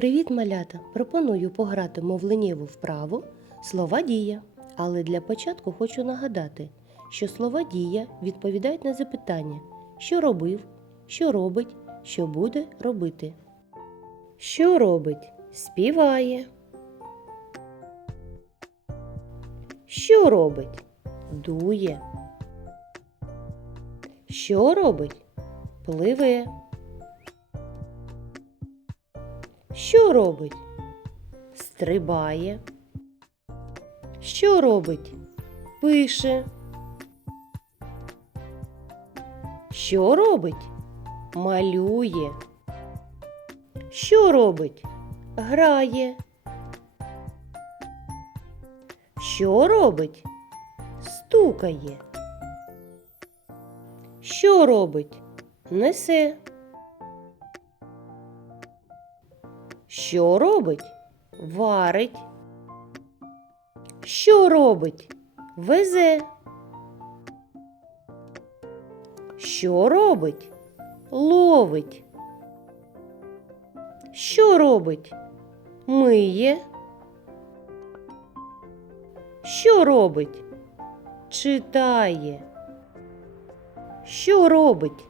Привіт, малята! Пропоную пограти мовленнєву вправу слова дія. Але для початку хочу нагадати, що слова дія відповідають на запитання, що робив, що робить, що буде робити. Що робить? Співає. Що робить? Дує. Що робить? Пливе. Що робить? Стрибає. Що робить? Пише. Що робить? Малює. Що робить? Грає. Що робить? Стукає. Що робить? Несе. Що робить? Варить. Що робить? Везе. Що робить? Ловить. Що робить? Миє. Що робить? Читає. Що робить?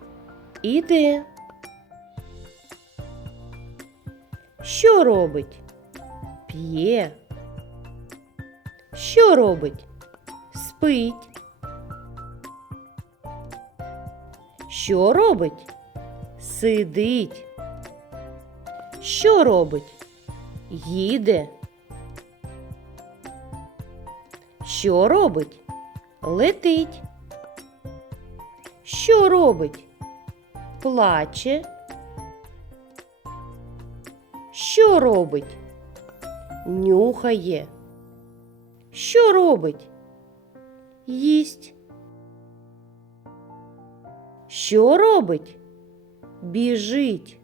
Іде. Що робить? П'є. Що робить? Спить. Що робить? Сидить. Що робить? Їде. Що робить? Летить. Що робить? Плаче. Що робить? Нюхає. Що робить? Їсть. Що робить? Біжить.